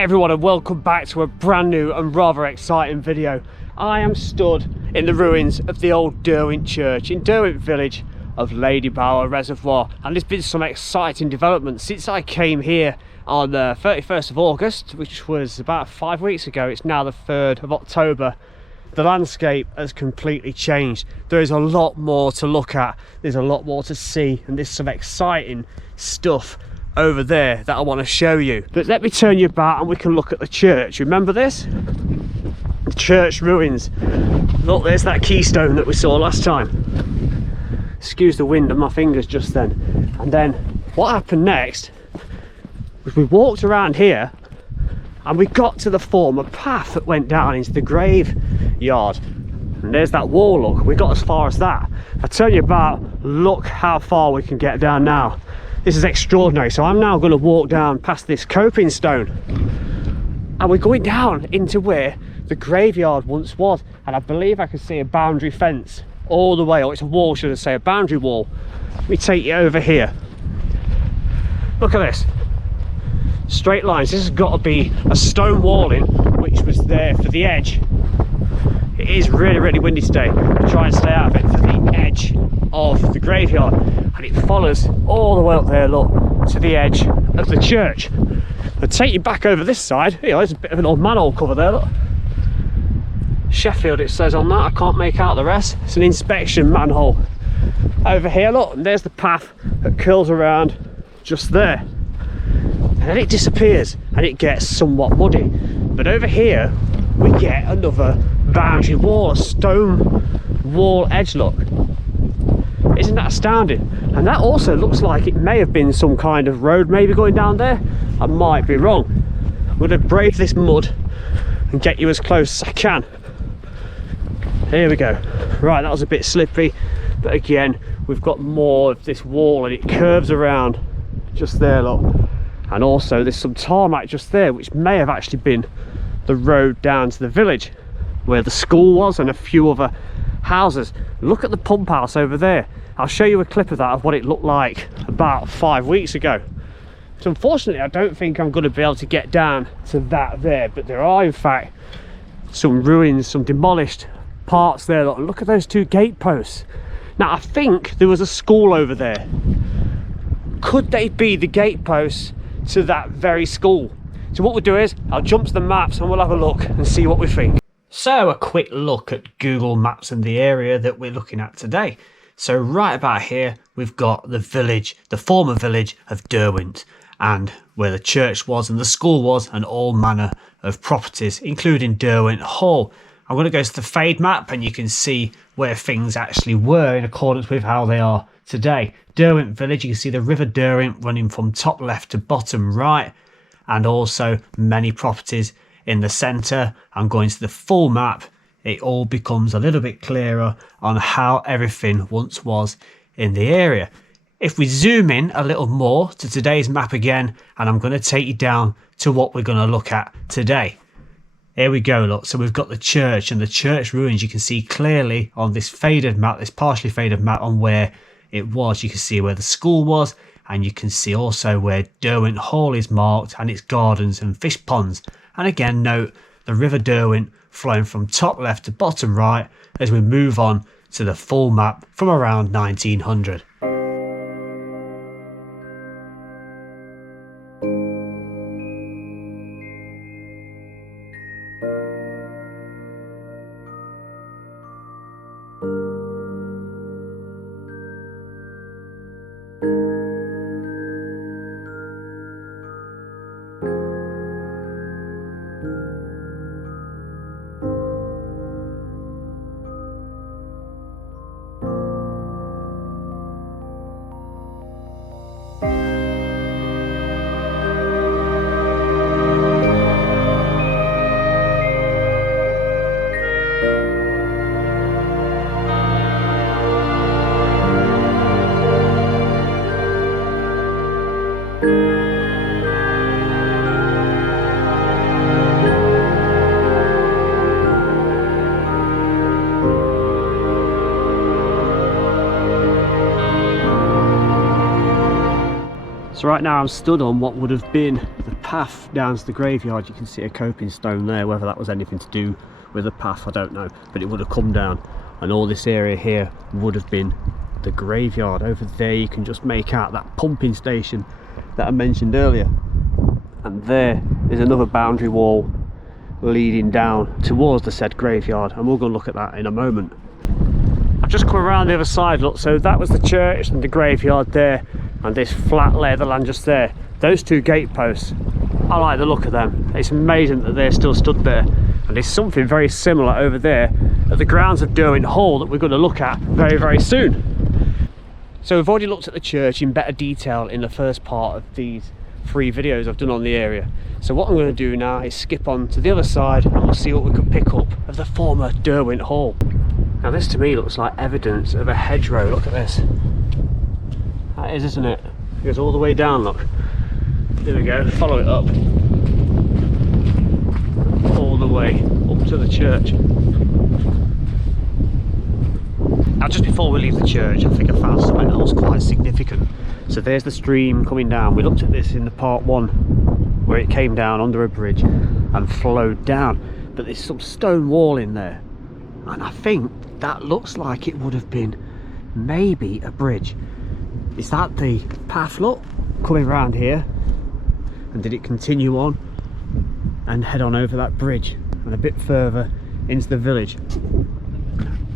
Hey everyone, and welcome back to a brand new and rather exciting video. I am stood in the ruins of the old Derwent Church in Derwent Village of Ladybower Reservoir, and there's been some exciting developments since I came here on the 31st of August, which was about 5 weeks ago. It's now the 3rd of October. The landscape has completely changed. There is a lot more to look at, there's a lot more to see, and there's some exciting stuff over there that I want to show you. But let me turn you about and we can look at the church. Remember this? The church ruins. Look, there's that keystone that we saw last time. Excuse the wind on my fingers just then. And then what happened next was we walked around here and we got to the former path that went down into the graveyard. And there's that wall, look, we got as far as that. I tell you about, look how far we can get down now. This is extraordinary. So I'm now going to walk down past this coping stone and we're going down into where the graveyard once was, and I believe I can see a boundary fence all the way, or it's a wall, should I say, a boundary wall. Let me take you over here. Look at this, straight lines. This has got to be a stone walling which was there for the edge. It is really windy today. Try and stay out of it, for the edge of the graveyard, and it follows all the way up there, look, to the edge of the church. I'll take you back over this side. You know, there's a bit of an old manhole cover there, look. Sheffield it says on that, I can't make out the rest. It's an inspection manhole. Over here, look, and there's the path that curls around just there. And then it disappears and it gets somewhat muddy. But over here, we get another boundary wall, a stone wall edge, look. Isn't that astounding? And that also looks like it may have been some kind of road maybe going down there. I might be wrong. I'm going to brave this mud and get you as close as I can. Here we go. Right, that was a bit slippery, but again, we've got more of this wall and it curves around just there, look. And also there's some tarmac just there, which may have actually been the road down to the village where the school was and a few other houses. Look at the pump house over there. I'll show you a clip of that, of what it looked like about 5 weeks ago. So unfortunately I don't think I'm going to be able to get down to that there, but there are in fact some ruins, some demolished parts there. Look at those two gate posts. Now I think there was a school over there. Could they be the gate posts to that very school? So what we'll do is I'll jump to the maps and we'll have a look and see what we think. So a quick look at Google Maps and the area that we're looking at today. So right about here we've got the village, the former village of Derwent, and where the church was and the school was, and all manner of properties including Derwent Hall. I'm going to go to the fade map and you can see where things actually were in accordance with how they are today. Derwent Village, you can see the River Derwent running from top left to bottom right, and also many properties in the centre. I'm going to the full map. It all becomes a little bit clearer on how everything once was in the area. If we zoom in a little more to today's map again, and I'm going to take you down to what we're going to look at today. Here we go, look, so we've got the church and the church ruins. You can see clearly on this faded map, this partially faded map, on where it was. You can see where the school was, and you can see also where Derwent Hall is marked and its gardens and fish ponds. And again, note the River Derwent flowing from top left to bottom right as we move on to the full map from around 1900. So right now I'm stood on what would have been the path down to the graveyard. You can see a coping stone there. Whether that was anything to do with the path, I don't know, but it would have come down, and all this area here would have been the graveyard. Over there you can just make out that pumping station that I mentioned earlier, and there is another boundary wall leading down towards the said graveyard, and we're going to look at that in a moment. I've just come around the other side, look, so that was the church and the graveyard there, and this flat lay of the land just there. Those two gateposts, I like the look of them. It's amazing that they're still stood there, and there's something very similar over there at the grounds of Derwent Hall that we're going to look at very, very soon. So we've already looked at the church in better detail in the first part of these 3 videos I've done on the area. So what I'm going to do now is skip on to the other side, and we'll see what we can pick up of the former Derwent Hall. Now this to me looks like evidence of a hedgerow. Look at this. That is, isn't it? It goes all the way down, look. There we go, follow it up. All the way up to the church. Now just before we leave the church, I think I found something else quite significant. So there's the stream coming down. We looked at this in the part 1 where it came down under a bridge and flowed down, but there's some stone wall in there, and I think that looks like it would have been maybe a bridge. Is that the path, look, coming around here, and did it continue on and head on over that bridge and a bit further into the village?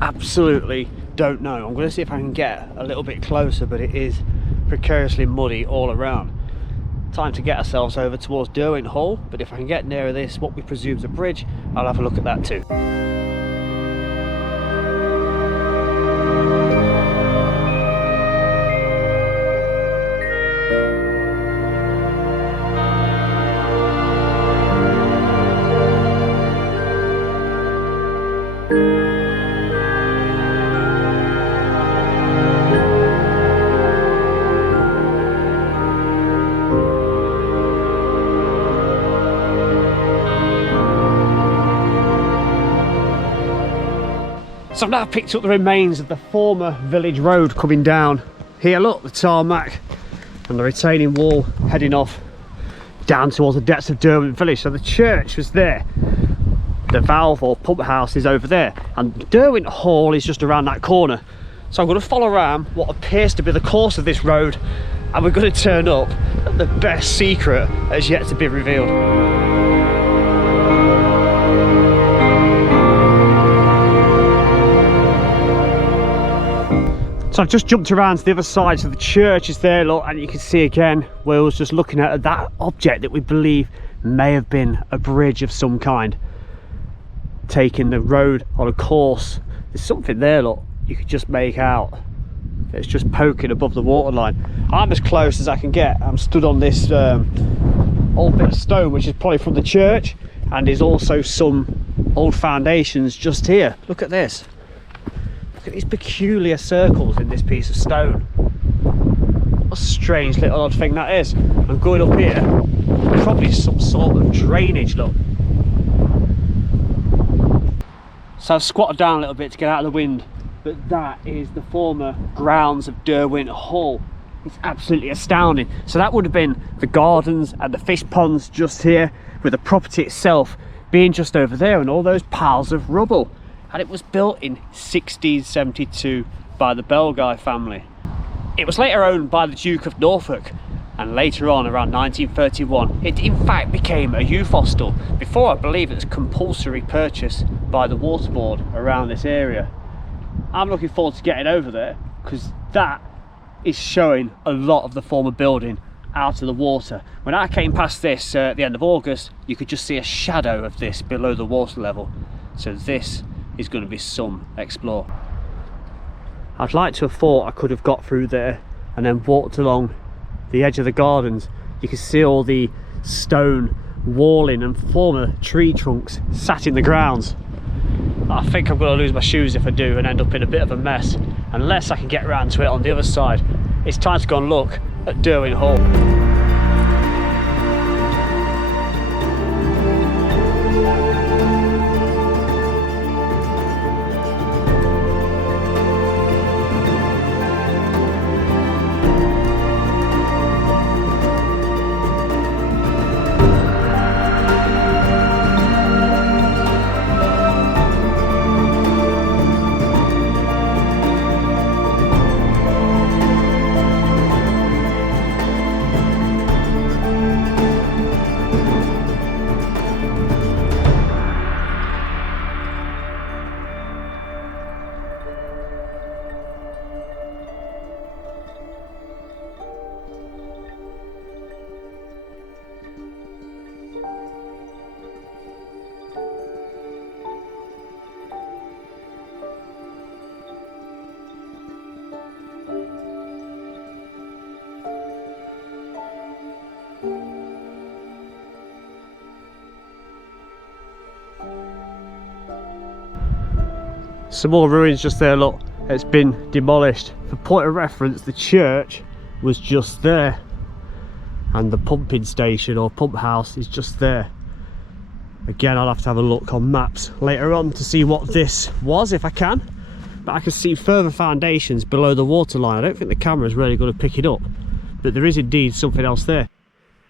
Absolutely don't know. I'm going to see if I can get a little bit closer, but it is precariously muddy all around. Time to get ourselves over towards Derwent Hall, but if I can get nearer this, what we presume is a bridge, I'll have a look at that too. So I've now picked up the remains of the former village road coming down here. Look, the tarmac and the retaining wall heading off down towards the depths of Derwent Village. So the church was there, the valve or pump house is over there, and Derwent Hall is just around that corner. So I'm going to follow around what appears to be the course of this road, and we're going to turn up at the best secret as yet to be revealed. So I've just jumped around to the other side, so the church is there, look, and you can see again where I was just looking at that object that we believe may have been a bridge of some kind, taking the road on a course. There's something there, look, you could just make out. It's just poking above the waterline. I'm as close as I can get. I'm stood on this old bit of stone, which is probably from the church, and there's also some old foundations just here. Look at this. Look at these peculiar circles in this piece of stone. What a strange little odd thing that is. I'm going up here, probably some sort of drainage, look. So I've squatted down a little bit to get out of the wind, but that is the former grounds of Derwent Hall. It's absolutely astounding. So that would have been the gardens and the fish ponds just here, with the property itself being just over there and all those piles of rubble. And it was built in 1672 by the Belgai family. It was later owned by the Duke of Norfolk, and later on, around 1931, it in fact became a youth hostel, before I believe it was compulsory purchase by the water board around this area. I'm looking forward to getting over there, because that is showing a lot of the former building out of the water. When I came past this at the end of August, you could just see a shadow of this below the water level. So this is going to be some explore. I'd like to have thought I could have got through there and then walked along the edge of the gardens. You can see all the stone walling and former tree trunks sat in the grounds. I think I'm going to lose my shoes if I do and end up in a bit of a mess, unless I can get around to it on the other side. It's time to go and look at Derwent Hall. Some more ruins just there, look. It's been demolished. For point of reference, the church was just there, and the pumping station or pump house is just there. Again, I'll have to have a look on maps later on to see what this was, if I can. But I can see further foundations below the waterline. I don't think the camera is really going to pick it up, but there is indeed something else there.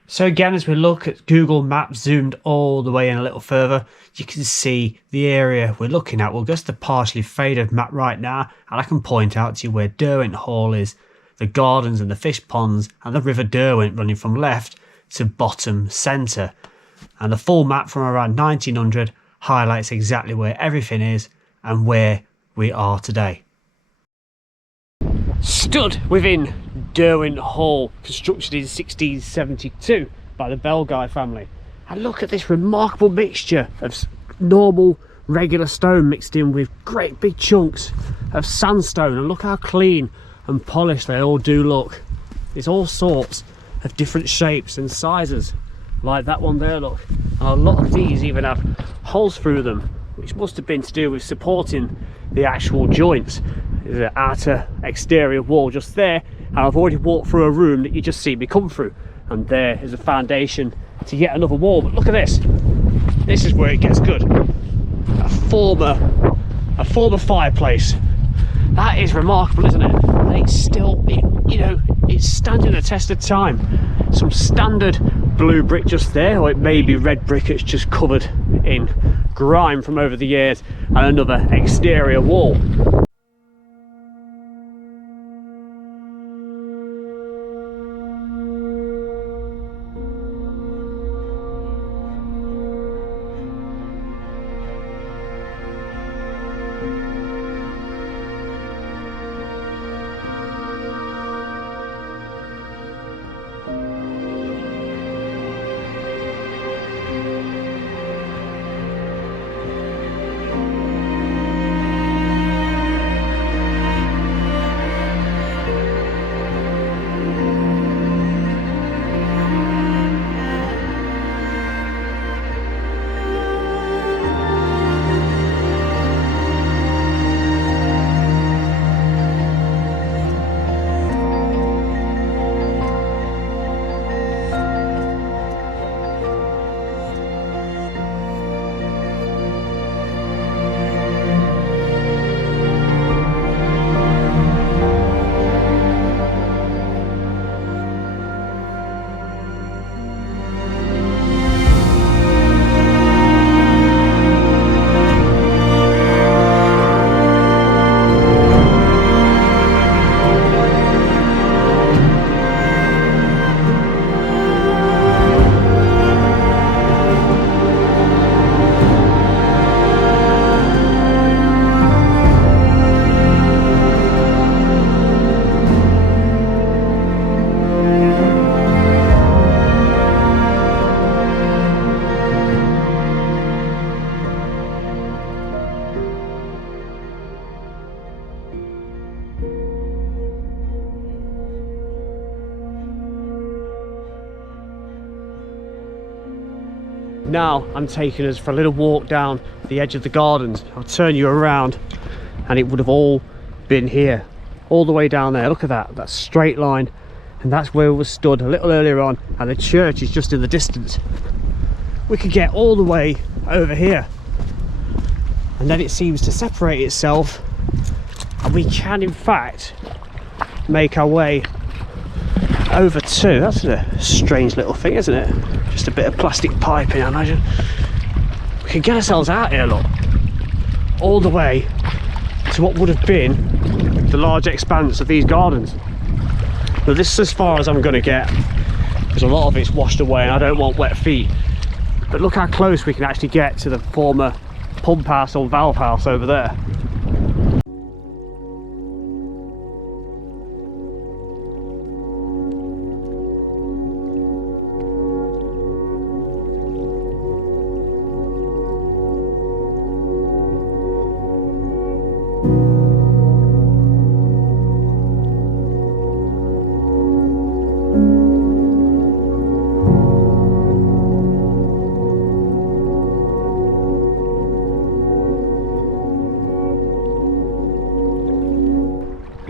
So again, as we look at Google Maps zoomed all the way in a little further, you can see the area we're looking at. We'll just the partially faded map right now, and I can point out to you where Derwent Hall is, the gardens and the fish ponds, and the River Derwent running from left to bottom centre. And the full map from around 1900 highlights exactly where everything is and where we are today. Stood within Derwent Hall, constructed in 1672 by the Belguy family. And look at this remarkable mixture of normal regular stone mixed in with great big chunks of sandstone, and look how clean and polished they all do look. It's all sorts of different shapes and sizes, like that one there, look. And a lot of these even have holes through them, which must have been to do with supporting the actual joints. There's an outer exterior wall just there, and I've already walked through a room that you just see me come through, and there is a foundation to yet another wall. But look at this. This is where it gets good. A former fireplace. That is remarkable, isn't it? And it's still, it's standing the test of time. Some standard blue brick just there, or it may be red brick. It's just covered in grime from over the years, and another exterior wall. Now I'm taking us for a little walk down the edge of the gardens. I'll turn you around, and it would have all been here, all the way down there. Look at that straight line, and that's where we were stood a little earlier on, and the church is just in the distance. We could get all the way over here, and then it seems to separate itself, and we can in fact make our way over to, that's a strange little thing, isn't it? Just a bit of plastic piping, I imagine. We can get ourselves out here, look, all the way to what would have been the large expanse of these gardens. Now this is as far as I'm going to get, because a lot of it's washed away and I don't want wet feet. But look how close we can actually get to the former pump house or valve house over there.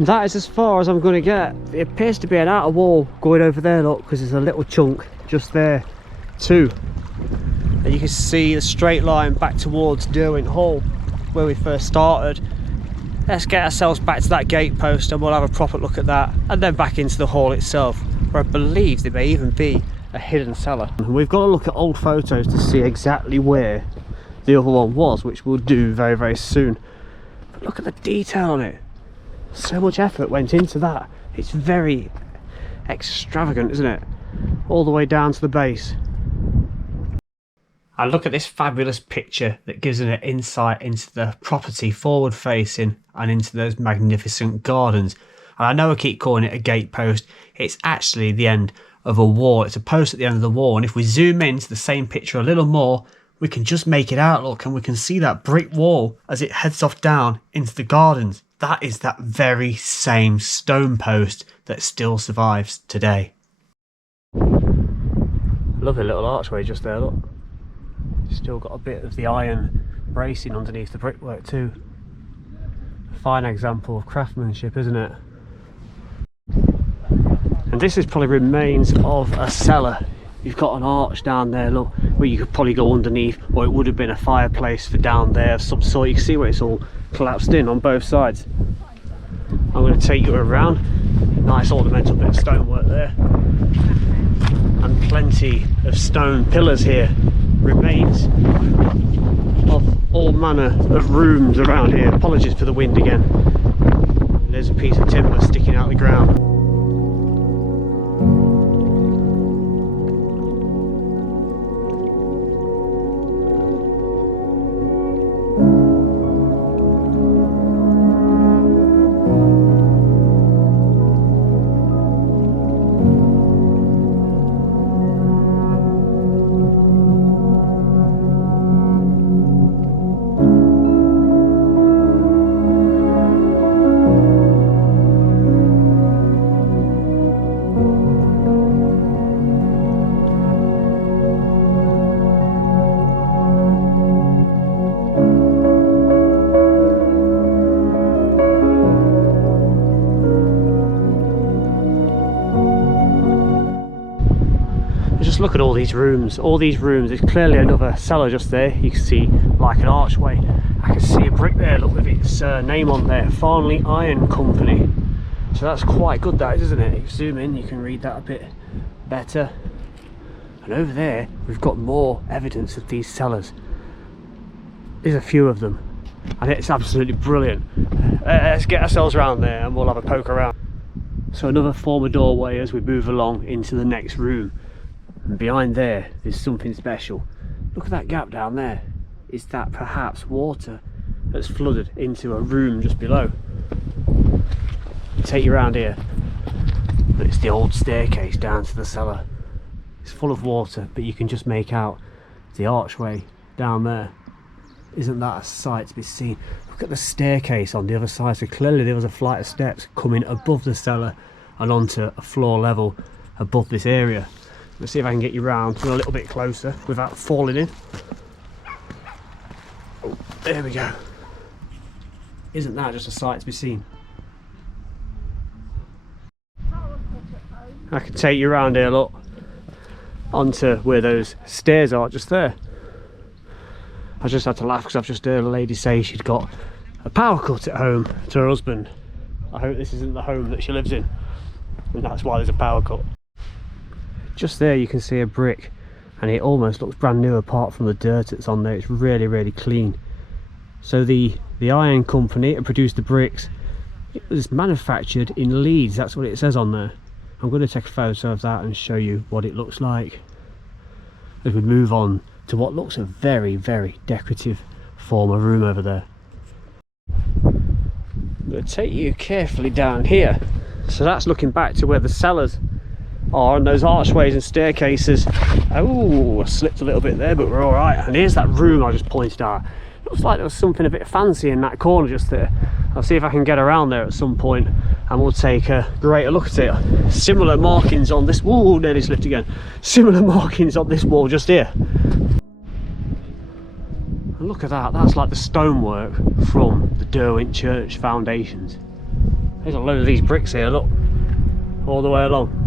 That is as far as I'm going to get. It appears to be an outer wall going over there, look, because there's a little chunk just there too. And you can see the straight line back towards Derwent Hall, where we first started. Let's get ourselves back to that gate post and we'll have a proper look at that, and then back into the hall itself, where I believe there may even be a hidden cellar. And we've got to look at old photos to see exactly where the other one was, which we'll do very, very soon. But look at the detail on it. So much effort went into that. It's very extravagant, isn't it? All the way down to the base. And look at this fabulous picture that gives an insight into the property forward facing and into those magnificent gardens. And I know I keep calling it a gate post. It's actually the end of a wall. It's a post at the end of the wall. And if we zoom into the same picture a little more, we can just make it out, look, and we can see that brick wall as it heads off down into the gardens. That is that very same stone post that still survives today. Lovely little archway just there, look. Still got a bit of the iron bracing underneath the brickwork too. A fine example of craftsmanship, isn't it? And this is probably remains of a cellar. You've got an arch down there, look, where you could probably go underneath, or it would have been a fireplace for down there of some sort. You can see where it's all collapsed in on both sides. I'm going to take you around. Nice ornamental bit of stonework there. And plenty of stone pillars here. Remains of all manner of rooms around here. Apologies for the wind again. There's a piece of timber sticking out of the ground. Just look at all these rooms, there's clearly another cellar just there. You can see like an archway. I can see a brick there, look, with its name on there, Farnley Iron Company. So that's quite good, that is, isn't it? If you zoom in, you can read that a bit better. And over there, we've got more evidence of these cellars. There's a few of them, and it's absolutely brilliant. Let's get ourselves around there and we'll have a poke around. So another former doorway as we move along into the next room. And behind there, there's something special. Look at that gap down there. Is that perhaps water that's flooded into a room just below? Take you around here. But it's the old staircase down to the cellar. It's full of water, but you can just make out the archway down there. Isn't that a sight to be seen? Look at the staircase on the other side. So clearly there was a flight of steps coming above the cellar and onto a floor level above this area. Let's see if I can get you round a little bit closer without falling in. Oh, there we go. Isn't that just a sight to be seen? I can take you around here, look, onto where those stairs are just there. I just had to laugh because I've just heard a lady say she'd got a power cut at home to her husband. I hope this isn't the home that she lives in, and that's why there's a power cut. Just there you can see a brick, and it almost looks brand new apart from the dirt that's on there. It's really, really clean. So the iron company that produced the bricks, it was manufactured in Leeds. That's what it says on there. I'm going to take a photo of that and show you what it looks like as we move on to what looks a very, very decorative former room over there. I'm going to take you carefully down here. So that's looking back to where the cellars are and those archways and staircases. Oh, I slipped a little bit there, but we're all right. And here's that room I just pointed out. Looks like there was something a bit fancy in that corner just there. I'll see if I can get around there at some point and we'll take a greater look at it. Similar markings on this wall. Nearly slipped again. Similar markings on this wall just here. And look at that. That's like the stonework from the Derwent Church foundations. There's a load of these bricks here, look, all the way along.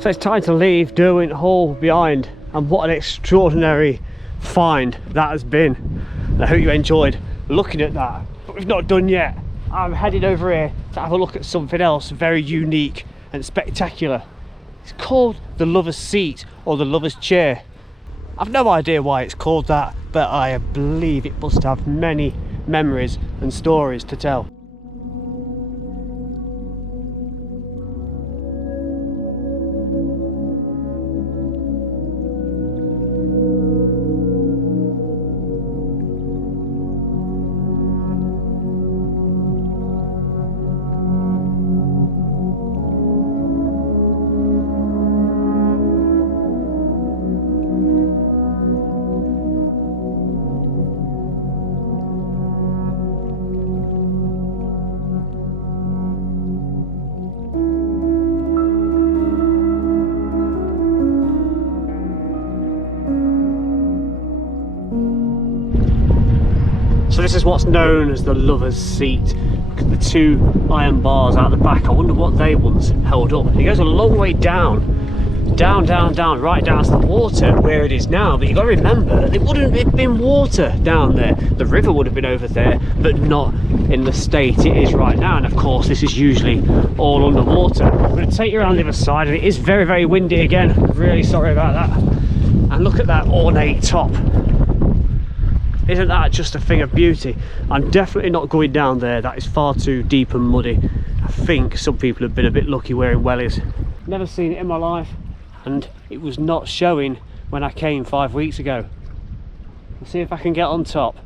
So it's time to leave Derwent Hall behind, and what an extraordinary find that has been. And I hope you enjoyed looking at that, but we've not done yet. I'm heading over here to have a look at something else very unique and spectacular. It's called the Lover's Seat, or the Lover's Chair. I've no idea why it's called that, but I believe it must have many memories and stories to tell. So this is what's known as the Lover's Seat. Look at the two iron bars out the back. I wonder what they once held up. It goes a long way down, right down to the water where it is now. But you've got to remember, there wouldn't have been water down there. The river would have been over there, but not in the state it is right now. And of course, this is usually all underwater. I'm going to take you around the other side, and it is very, very windy again. Really sorry about that. And look at that ornate top. Isn't that just a thing of beauty? I'm definitely not going down there. That is far too deep and muddy. I think some people have been a bit lucky wearing wellies. Never seen it in my life, and it was not showing when I came 5 weeks ago. Let's see if I can get on top.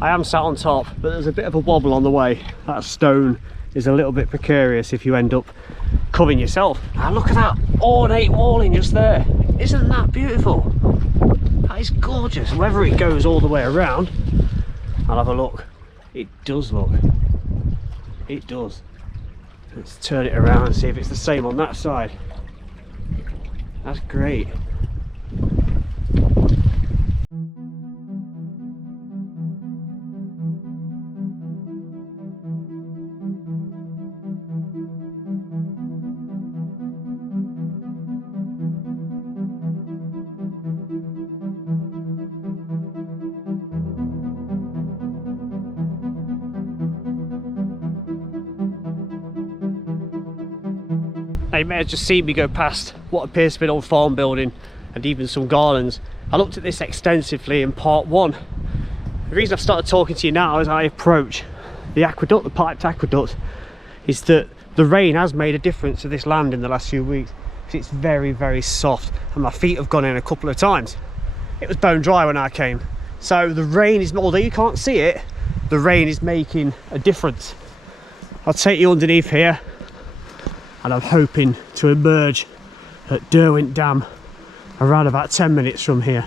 I am sat on top, but there's a bit of a wobble on the way. That stone is a little bit precarious if you end up covering yourself. And look at that ornate walling just there. Isn't that beautiful? That is gorgeous. Whether it goes all the way around, I'll have a look. It does look. It does. Let's turn it around and see if it's the same on that side. That's great. Now you may have just seen me go past what appears to be an old farm building and even some gardens. I looked at this extensively in part one. The reason I've started talking to you now as I approach the aqueduct, the piped aqueduct, is that the rain has made a difference to this land in the last few weeks. It's very, very soft, and my feet have gone in a couple of times. It was bone dry when I came. So the rain is, although you can't see it, the rain is making a difference. I'll take you underneath here, and I'm hoping to emerge at Derwent Dam around about 10 minutes from here.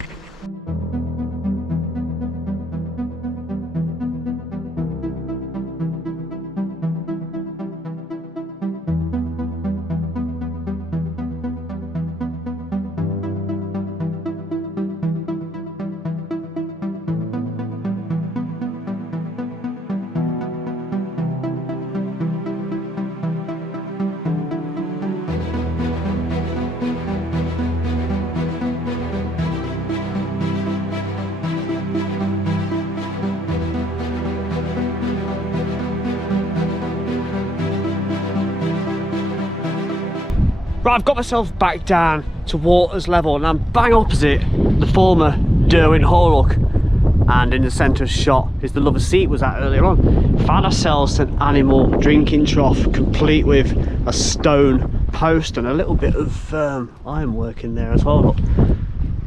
Right, I've got myself back down to water's level, and I'm bang opposite the former Derwent Hall, and in the centre of shot is the Lover's Seat was at earlier on. Found ourselves an animal drinking trough, complete with a stone post and a little bit of ironwork in there as well. Look,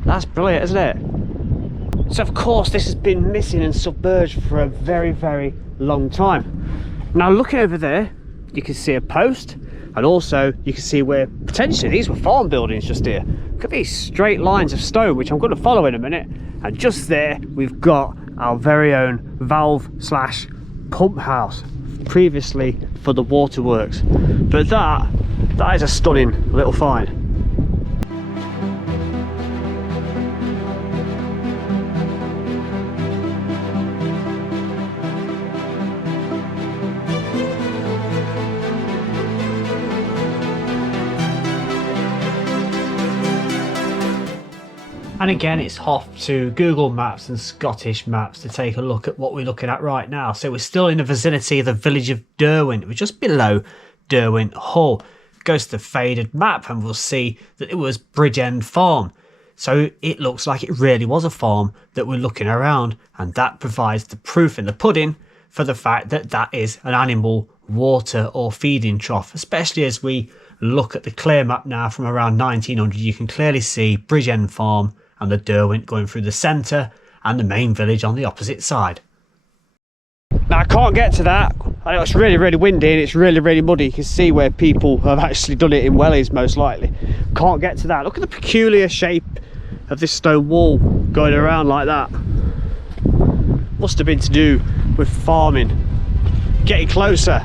that's brilliant, isn't it? So of course this has been missing and submerged for a very, very long time. Now looking over there, you can see a post, and also you can see where potentially these were farm buildings just here. Look at these straight lines of stone, which I'm going to follow in a minute, and just there we've got our very own valve slash pump house, previously for the waterworks. But that is a stunning little find. And again, it's off to Google Maps and Scottish Maps to take a look at what we're looking at right now. So we're still in the vicinity of the village of Derwent. We're just below Derwent Hall. Goes to the faded map and we'll see that it was Bridge End Farm. So it looks like it really was a farm that we're looking around, and that provides the proof in the pudding for the fact that that is an animal water or feeding trough, especially as we look at the clear map now from around 1900. You can clearly see Bridge End Farm and the Derwent going through the centre and the main village on the opposite side. Now I can't get to that. I know it's really windy and it's really muddy. You can see where people have actually done it in wellies most likely. Can't get to that. Look at the peculiar shape of this stone wall going around like that. Must have been to do with farming. Getting closer.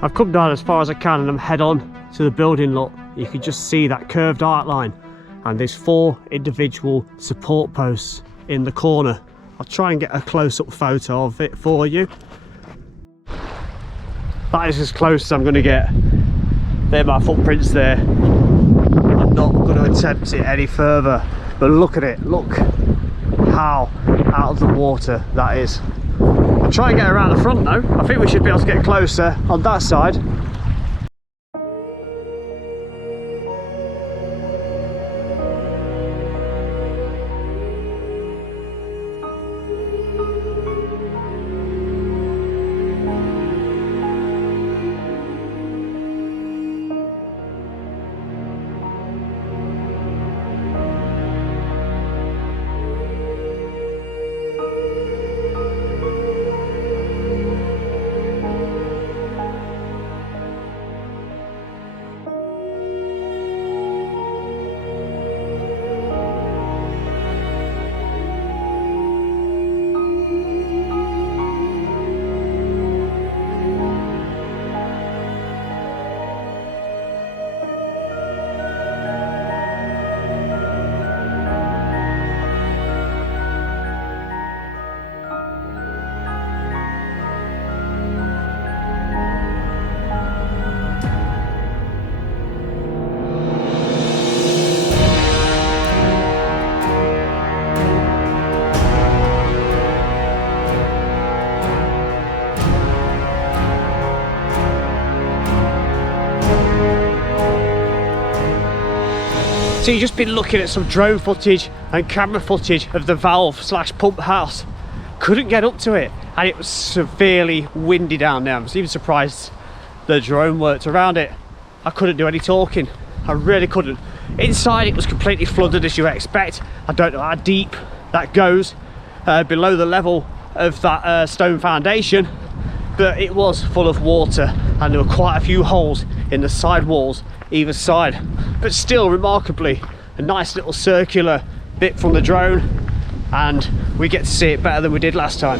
I've come down as far as I can and I'm head on to the building. Look, you can just see that curved outline, and there's 4 individual support posts in the corner. I'll try and get a close-up photo of it for you. That is as close as I'm going to get. They're my footprints there. I'm not going to attempt it any further, but look at it. Look how out of the water that is. I'll try and get around the front though. I think we should be able to get closer on that side. So you've just been looking at some drone footage and camera footage of the valve slash pump house. Couldn't get up to it, and it was severely windy down there. I was even surprised the drone worked around it. I couldn't do any talking. I really couldn't. Inside it was completely flooded, as you expect. I don't know how deep that goes below the level of that stone foundation, but it was full of water and there were quite a few holes in the side walls either side, but still remarkably a nice little circular bit from the drone, and we get to see it better than we did last time.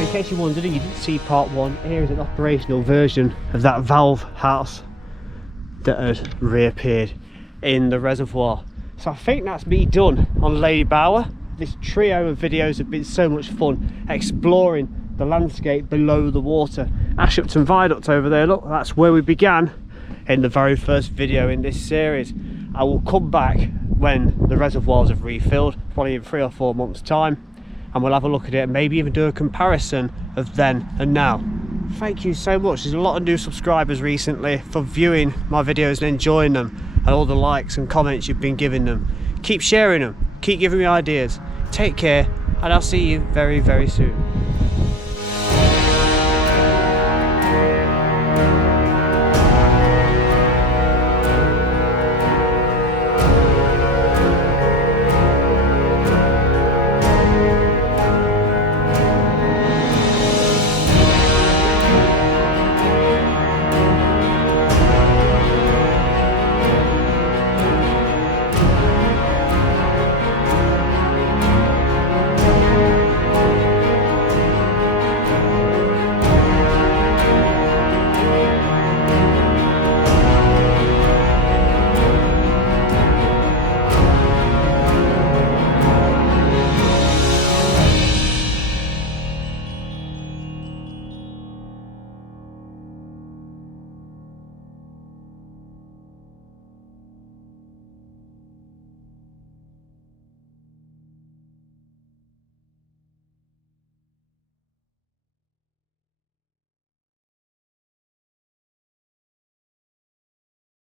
In case you're wondering, you didn't see part 1, here is an operational version of that valve house that had reappeared in the reservoir. So I think that's me done on Ladybower. This trio of videos have been so much fun exploring the landscape below the water. Ashupton Viaduct over there, look, that's where we began in the very first video in this series. I will come back when the reservoirs have refilled, probably in 3 or 4 months time, and we'll have a look at it and maybe even do a comparison of then and now. Thank you so much. There's a lot of new subscribers recently for viewing my videos and enjoying them, and all the likes and comments you've been giving them. Keep sharing them, keep giving me ideas. Take care, and I'll see you very, very soon.